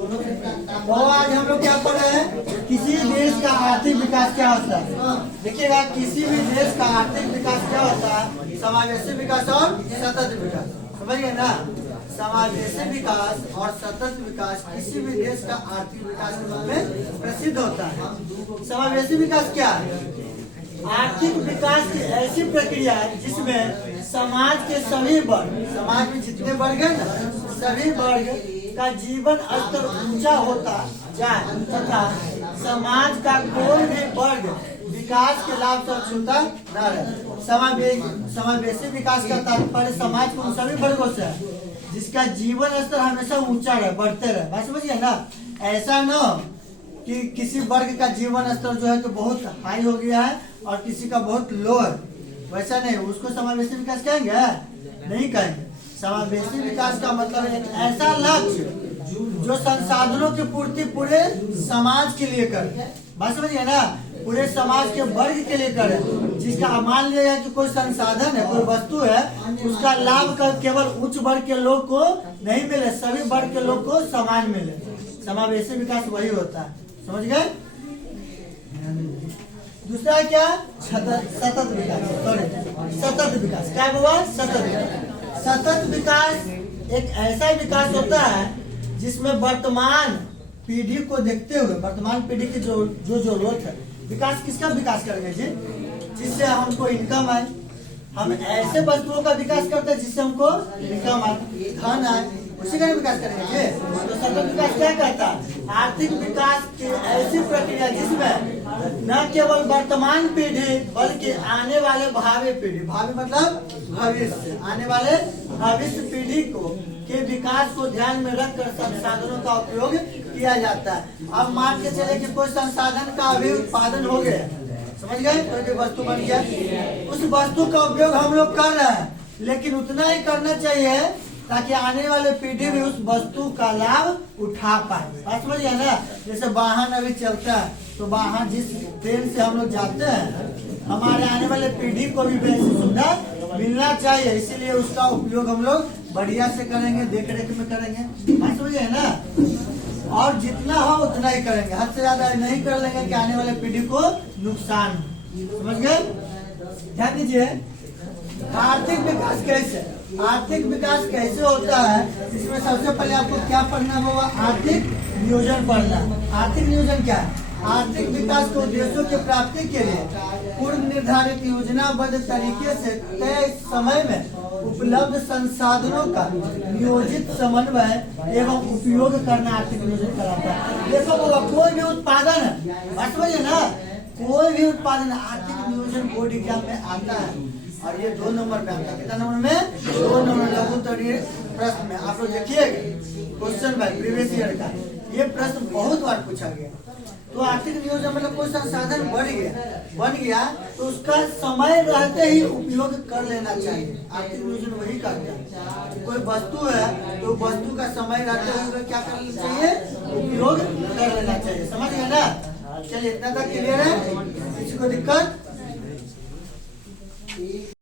तो आज हम लोग क्या पढ़ रहे हैं, किसी देश का आर्थिक विकास क्या होता है। देखिएगा, किसी भी देश का आर्थिक विकास क्या होता है, समावेशी विकास और सतत विकास। समझिए ना, समावेशी विकास और सतत विकास किसी भी देश का आर्थिक विकास के रूप में प्रसिद्ध होता है। समावेशी विकास क्या है? आर्थिक विकास की ऐसी प्रक्रिया है जिसमें समाज के सभी वर्ग, समाज में जितने वर्ग हैं ना, सभी वर्ग का जीवन स्तर ऊंचा होता जाए तथा समाज का कोई भी वर्ग विकास के लाभ से छूता न रहे। समावेशी विकास का तात्पर्य समाज के उन सभी वर्गों से है जिसका जीवन स्तर हमेशा ऊंचा रहे, बढ़ते रहे। बात समझिए ना, ऐसा न कि किसी वर्ग का जीवन स्तर जो है तो बहुत हाई हो गया है और किसी का बहुत लो है, वैसा नहीं। उसको समावेशी विकास कहेंगे? नहीं कहेंगे। समावेशी विकास का मतलब एक ऐसा लक्ष्य जो संसाधनों की पूर्ति पूरे समाज के लिए करे। बात समझिए ना, पूरे समाज के वर्ग के लिए करे, जिसका मान लिया है कि कोई संसाधन है, कोई वस्तु है, उसका लाभ केवल उच्च वर्ग के लोग को नहीं मिले, सभी वर्ग के लोग को समान मिले। समावेशी विकास वही होता है। समझ गए? दूसरा क्या? सतत विकास। सॉरी, सतत विकास। क्या हुआ? सतत विकास। सतत विकास एक ऐसा विकास होता है जिसमें वर्तमान पीढ़ी को देखते हुए, वर्तमान पीढ़ी की जो जरूरत है, विकास किसका विकास करेंगे जी? जिससे हमको इनकम आए। हम ऐसे वस्तुओं का विकास करते हैं जिससे हमको इनकम आए, धन आए, उसी का विकास करेंगे। तो सतत विकास क्या कहता है? आर्थिक विकास की ऐसी प्रक्रिया जिसमें न केवल वर्तमान पीढ़ी बल्कि आने वाले भावी पीढ़ी, भावी मतलब भविष्य, आने वाले भविष्य पीढ़ी को के विकास को ध्यान में रखकर संसाधनों का उपयोग किया जाता है। अब मान के चले कि कोई संसाधन का अभी उत्पादन हो गया, समझ गए, कोई वस्तु बन गया, उस वस्तु का उपयोग हम लोग कर रहे हैं, लेकिन उतना ही करना चाहिए ताकि आने वाले पीढ़ी भी उस वस्तु का लाभ उठा पाए। बात समझिए ना, जैसे वाहन अभी चलता है तो वाहन जिस ट्रेन से हम लोग जाते हैं, हमारे आने वाले पीढ़ी को भी वैसी सुविधा मिलना चाहिए, इसीलिए उसका उपयोग हम लोग बढ़िया से करेंगे, देख रेख में करेंगे। बात समझिए ना, और जितना हो उतना ही करेंगे, हद से ज्यादा नहीं कर लेंगे कि आने वाले पीढ़ी को नुकसान हो। समझ गए? ध्यान दीजिए, आर्थिक विकास कैसे, आर्थिक विकास कैसे होता है, इसमें सबसे पहले आपको क्या पढ़ना होगा? आर्थिक नियोजन पढ़ना। आर्थिक नियोजन क्या है? आर्थिक विकास के उद्देश्यों की प्राप्ति के लिए पूर्व निर्धारित योजनाबद्ध तरीके से तय समय में उपलब्ध संसाधनों का नियोजित समन्वय एवं उपयोग करना आर्थिक नियोजन कराता है। देखो कोई भी उत्पादन है, बात समझिए ना, कोई भी उत्पादन आर्थिक नियोजन बोर्ड एग्जाम में आता है और ये 2 नंबर में आता है। कितना नंबर में? 2 नंबर लघु उत्तरीय प्रश्न में। आप लोग देखिएगा क्वेश्चन बाय प्रीवियस ईयर का, ये प्रश्न बहुत बार पूछा गया। तो आर्थिक नियोजन मतलब कोई संसाधन बन गया तो उसका समय रहते ही उपयोग कर लेना चाहिए। आर्थिक नियोजन वही करता है। कोई वस्तु है तो वस्तु का समय रहते हुए क्या करना चाहिए? उपयोग कर लेना चाहिए। समझ गए ना? चलिए, इतना तक क्लियर है? किसी को दिक्कत?